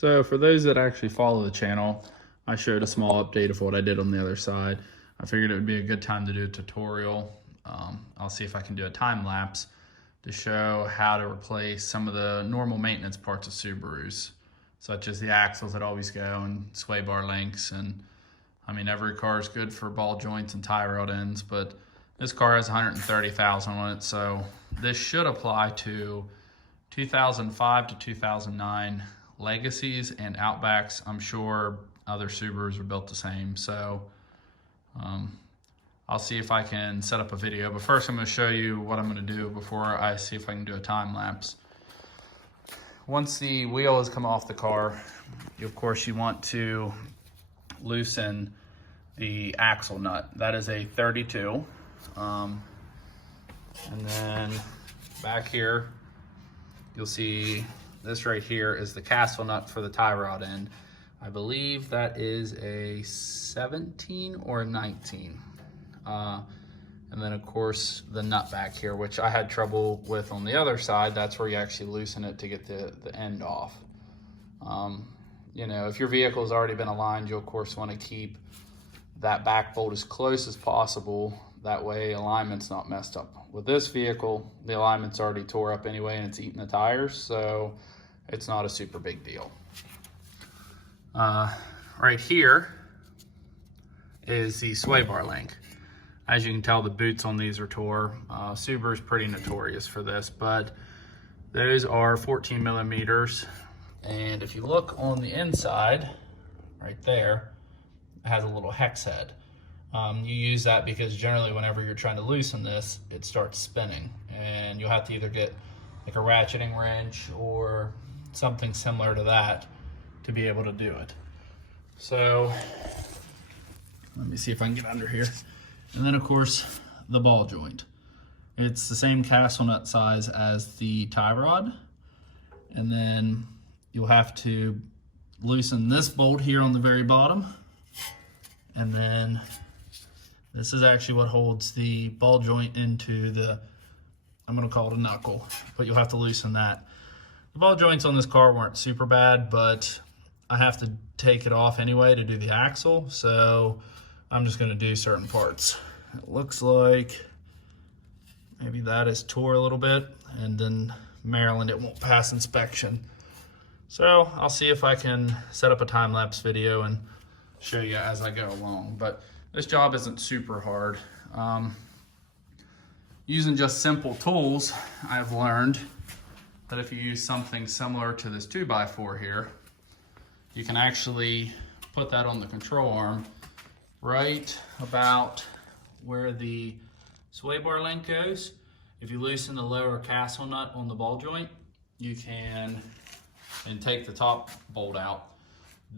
So for those that actually follow the channel, I showed a small update of what I did on the other side. I figured it would be a good time to do a tutorial. I'll see if I can do a time lapse to show how to replace some of the normal maintenance parts of Subarus, such as the axles that always go and sway bar links. And I mean, every car is good for ball joints and tie rod ends, but this car has 130,000 on it, so this should apply to 2005 to 2009 Legacies and Outbacks. I'm sure other Subarus are built the same, so I'll see if I can set up a video. But first I'm going to show you what I'm going to do before I see if I can do a time lapse. Once the wheel has come off the car, of course you want to loosen the axle nut. That is a 32. And then back here, you'll see this right here is the castle nut for the tie rod end. I believe that is a 17 or a 19. And then of course the nut back here, which I had trouble with on the other side. That's where you actually loosen it to get the end off. You know, if your vehicle has already been aligned, you'll of course want to keep that back bolt as close as possible. That way alignment's not messed up. With this vehicle, the alignment's already tore up anyway and it's eating the tires, so it's not a super big deal. Right here is the sway bar link. As you can tell, the boots on these are tore. Subaru's pretty notorious for this, but those are 14 millimeters. And if you look on the inside, right there, it has a little hex head. You use that because generally whenever you're trying to loosen this, it starts spinning. And you'll have to either get like a ratcheting wrench or something similar to that to be able to do it. So let me see if I can get under here. And then of course the ball joint. It's the same castle nut size as the tie rod. And then you'll have to loosen this bolt here on the very bottom. And then this is actually what holds the ball joint into the, I'm gonna call it a knuckle, but you'll have to loosen that. The ball joints on this car weren't super bad, but I have to take it off anyway to do the axle, so I'm just gonna do certain parts. It looks like maybe that is tore a little bit, and then Maryland, it won't pass inspection. So I'll see if I can set up a time-lapse video and show you as I go along. But this job isn't super hard. Using just simple tools, I've learned that if you use something similar to this 2x4 here, you can actually put that on the control arm right about where the sway bar link goes. If you loosen the lower castle nut on the ball joint, you can and take the top bolt out.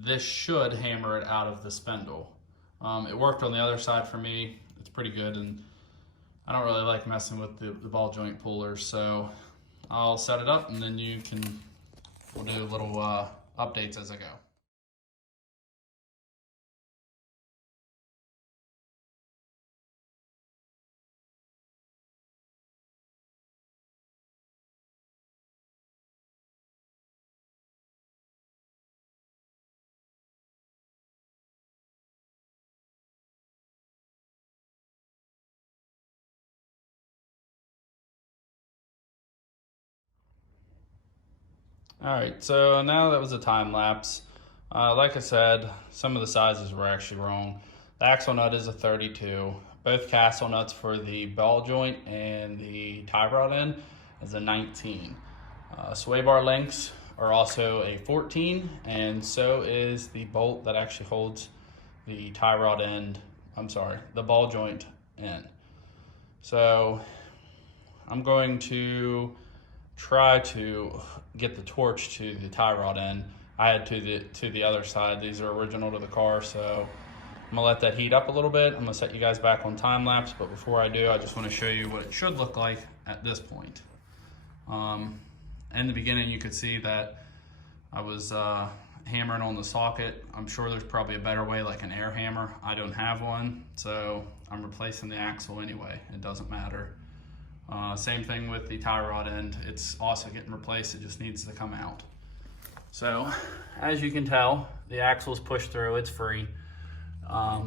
This should hammer it out of the spindle. It worked on the other side for me. It's pretty good, and I don't really like messing with the ball joint pullers, so I'll set it up and then we'll do little updates as I go. All right, so now that was a time lapse. Like I said, some of the sizes were actually wrong. The axle nut is a 32. Both castle nuts for the ball joint and the tie rod end is a 19. Sway bar links are also a 14, and so is the bolt that actually holds the tie rod end, the ball joint in. So I'm going to try to get the torch to the tie rod end. I had to the other side. These are original to the car, so I'm gonna let that heat up a little bit. I'm gonna set you guys back on time lapse, but before I do, I just wanna show you what it should look like at this point. In the beginning, you could see that I was hammering on the socket. I'm sure there's probably a better way, like an air hammer. I don't have one, so I'm replacing the axle anyway. It doesn't matter. Same thing with the tie rod end. It's also getting replaced. It just needs to come out. So as you can tell, the axle's pushed through, it's free. I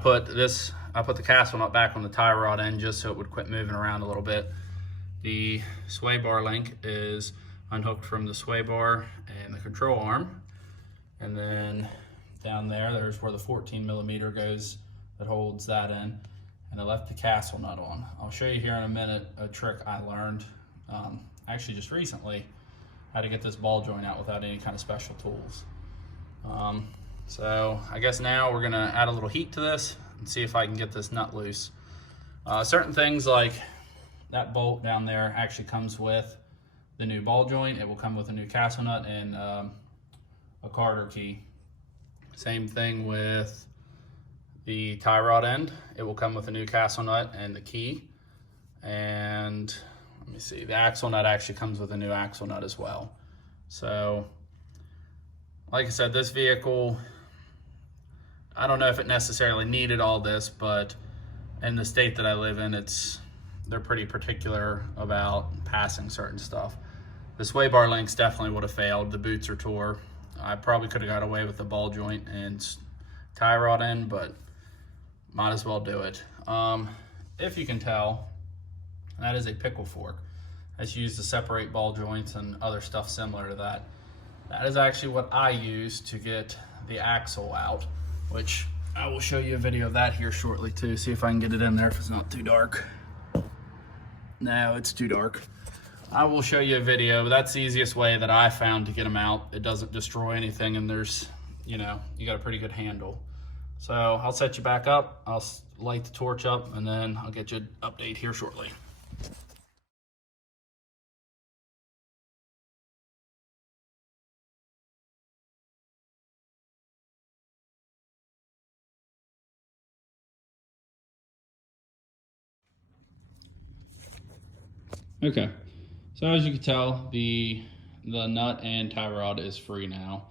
put the castle nut back on the tie rod end just so it would quit moving around a little bit. The sway bar link is unhooked from the sway bar and the control arm. And then down there's where the 14mm goes that holds that in. And I left the castle nut on. I'll show you here in a minute a trick I learned, actually just recently, how to get this ball joint out without any kind of special tools. So I guess now we're gonna add a little heat to this and see if I can get this nut loose. Certain things like that bolt down there actually comes with the new ball joint. It will come with a new castle nut and a Carter key. Same thing with the tie rod end. It will come with a new castle nut and the key. And let me see, the axle nut actually comes with a new axle nut as well. So like I said, this vehicle, I don't know if it necessarily needed all this, but in the state that I live in, they're pretty particular about passing certain stuff. The sway bar links definitely would have failed. The boots are tore. I probably could have got away with the ball joint and tie rod end, but might as well do it. If you can tell, that is a pickle fork. That's used to separate ball joints and other stuff similar to that. That is actually what I use to get the axle out, which I will show you a video of that here shortly too. See if I can get it in there if it's not too dark. No, it's too dark. I will show you a video, but that's the easiest way that I found to get them out. It doesn't destroy anything, and there's, you got a pretty good handle. So I'll set you back up, I'll light the torch up, and then I'll get you an update here shortly. Okay, so as you can tell, the nut and tie rod is free now.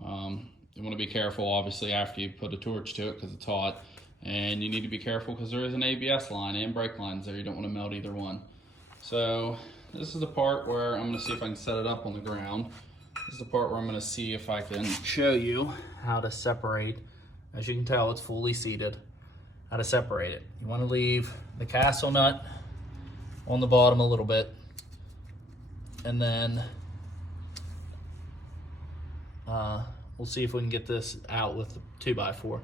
You want to be careful, obviously, after you put a torch to it because it's hot, and you need to be careful because there is an ABS line and brake lines there. You don't want to melt either one. So this is the part where I'm going to see if I can set it up on the ground. This is the part where I'm going to see if I can show you how to separate. As you can tell, it's fully seated. How to separate it. You want to leave the castle nut on the bottom a little bit, and then we'll see if we can get this out with the 2x4.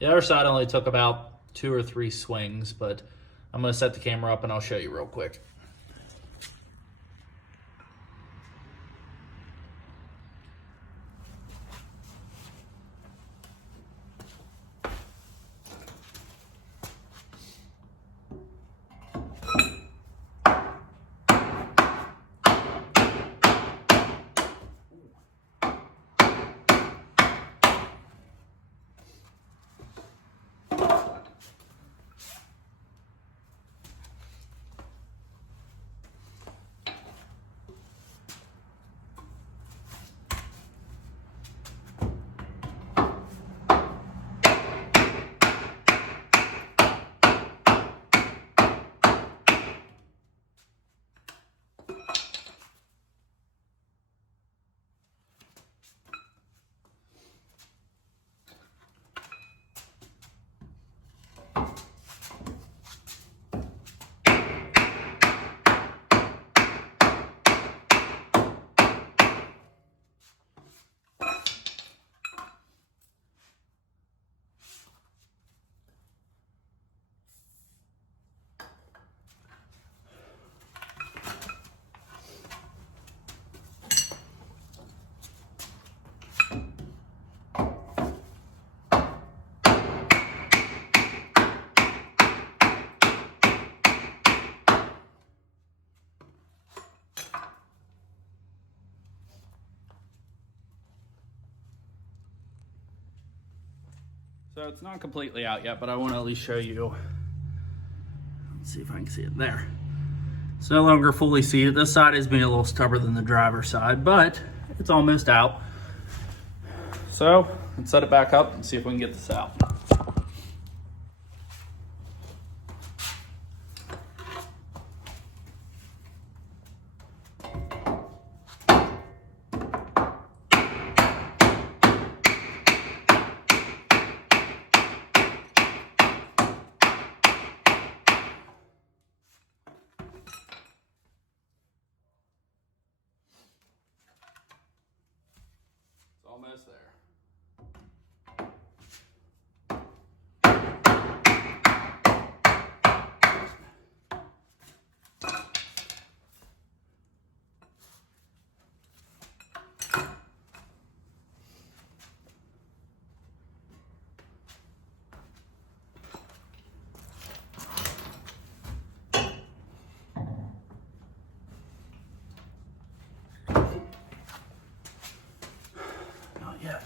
The other side only took about 2 or 3 swings, but I'm going to set the camera up and I'll show you real quick. So it's not completely out yet, but I want to at least show you. Let's see if I can see it there. It's no longer fully seated. This side is being a little stubborn than the driver's side, but it's almost out. So let's set it back up and see if we can get this out. this there. Not yet.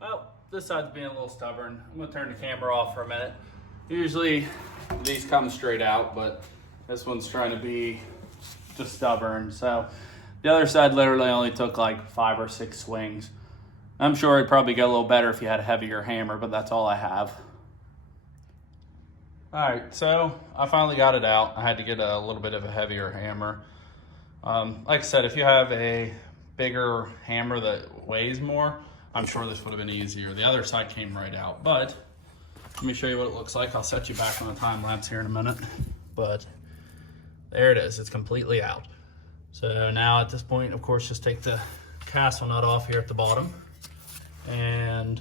Well, this side's being a little stubborn. I'm gonna turn the camera off for a minute. Usually these come straight out, but this one's trying to be just stubborn. So the other side literally only took like 5 or 6 swings. I'm sure it'd probably get a little better if you had a heavier hammer, but that's all I have. All right, so I finally got it out. I had to get a little bit of a heavier hammer. Like I said, if you have a bigger hammer that weighs more, I'm sure this would have been easier. The other side came right out, but let me show you what it looks like. I'll set you back on a time lapse here in a minute, but there it is. It's completely out. So now at this point, of course, just take the castle nut off here at the bottom, and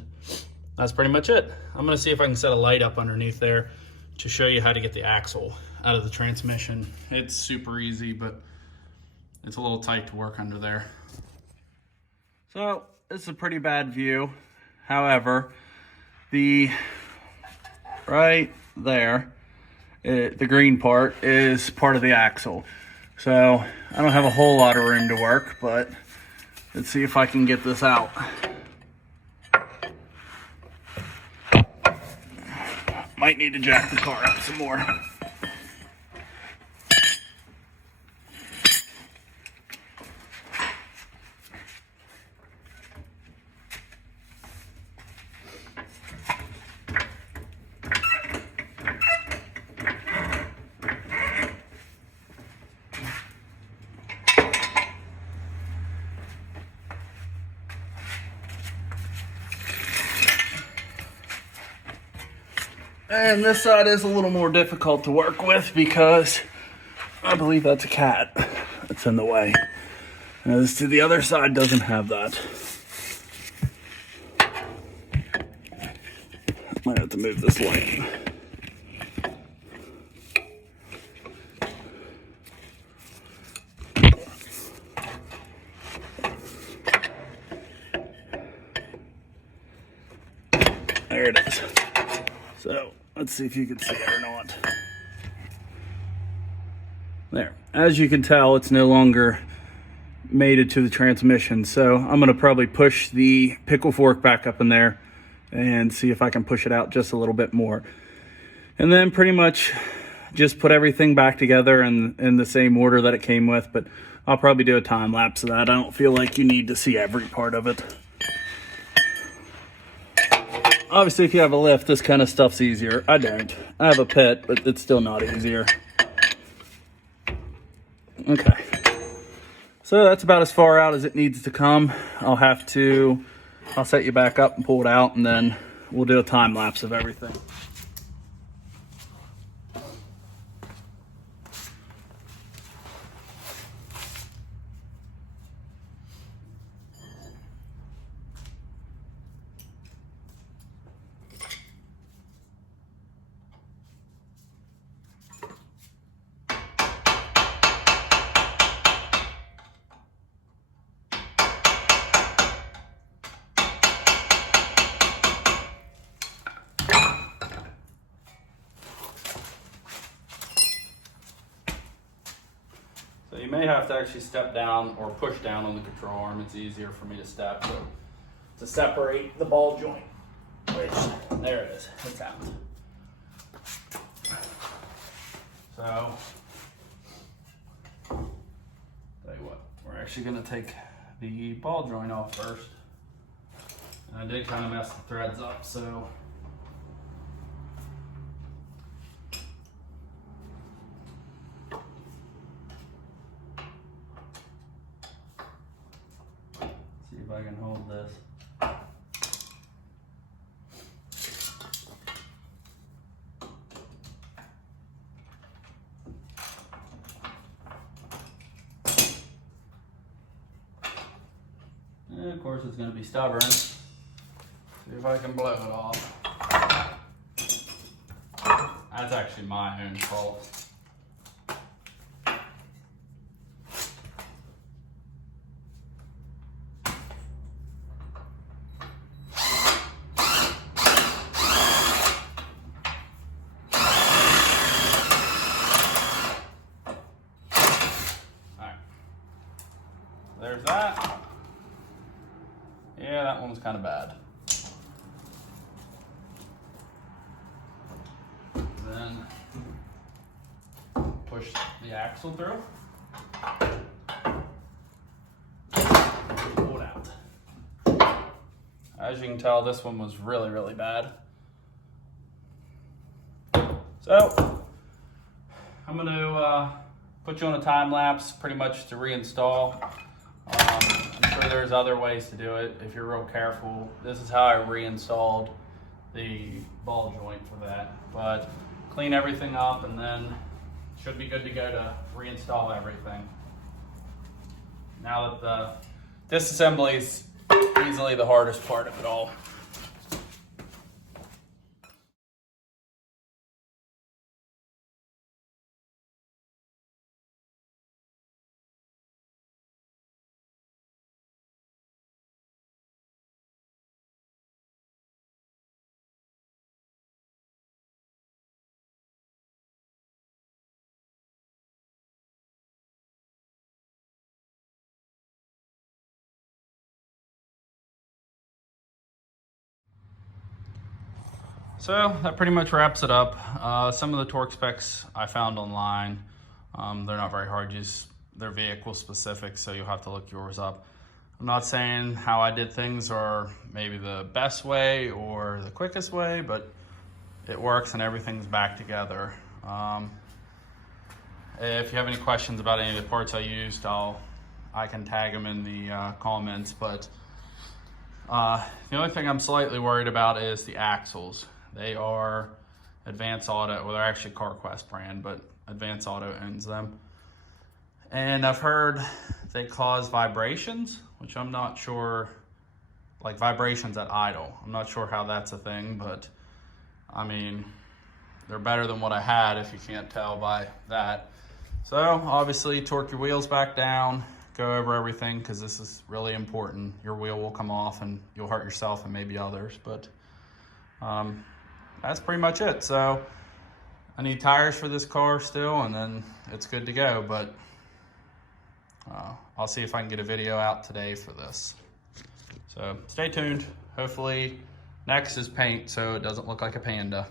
that's pretty much it. I'm gonna see if I can set a light up underneath there to show you how to get the axle out of the transmission. It's super easy, but it's a little tight to work under there. So it's a pretty bad view. However, the right there, the green part is part of the axle. So I don't have a whole lot of room to work, but let's see if I can get this out. Might need to jack the car up some more. And this side is a little more difficult to work with because I believe that's a cat that's in the way. And as to the other side doesn't have that. Might have to move this light. There it is. So let's see if you can see it or not. There. As you can tell, it's no longer mated to the transmission. So I'm gonna probably push the pickle fork back up in there and see if I can push it out just a little bit more. And then pretty much just put everything back together in the same order that it came with, but I'll probably do a time lapse of that. I don't feel like you need to see every part of it. Obviously, if you have a lift, this kind of stuff's easier. I don't. I have a pit, but it's still not easier. Okay. So that's about as far out as it needs to come. I'll set you back up and pull it out, and then we'll do a time lapse of everything. So you may have to actually step down or push down on the control arm. It's easier for me to step to separate the ball joint. Which, there it is, it's out. So, tell you what, we're actually gonna take the ball joint off first. And I did kind of mess the threads up, so. If I can hold this. And of course it's going to be stubborn. See if I can blow it off. That's actually my own fault. There's that. Yeah, that one's kind of bad. Then push the axle through. Pull it out. As you can tell, this one was really, really bad. So I'm going to put you on a time lapse pretty much to reinstall. I'm sure there's other ways to do it if you're real careful. This is how I reinstalled the ball joint for that. But clean everything up and then should be good to go to reinstall everything. Now that the disassembly is easily the hardest part of it all. So that pretty much wraps it up. Some of the torque specs I found online. They're not very hard, they're vehicle specific, so you'll have to look yours up. I'm not saying how I did things are maybe the best way or the quickest way, but it works and everything's back together. If you have any questions about any of the parts I used, I can tag them in the comments, but the only thing I'm slightly worried about is the axles. They are Advance Auto, well, they're actually CarQuest brand, but Advance Auto owns them. And I've heard they cause vibrations, which I'm not sure, like vibrations at idle. I'm not sure how that's a thing, but I mean, they're better than what I had if you can't tell by that. So obviously torque your wheels back down, go over everything because this is really important. Your wheel will come off and you'll hurt yourself and maybe others, but that's pretty much it. So I need tires for this car still, and then it's good to go, but I'll see if I can get a video out today for this. So stay tuned. Hopefully next is paint so it doesn't look like a Panda.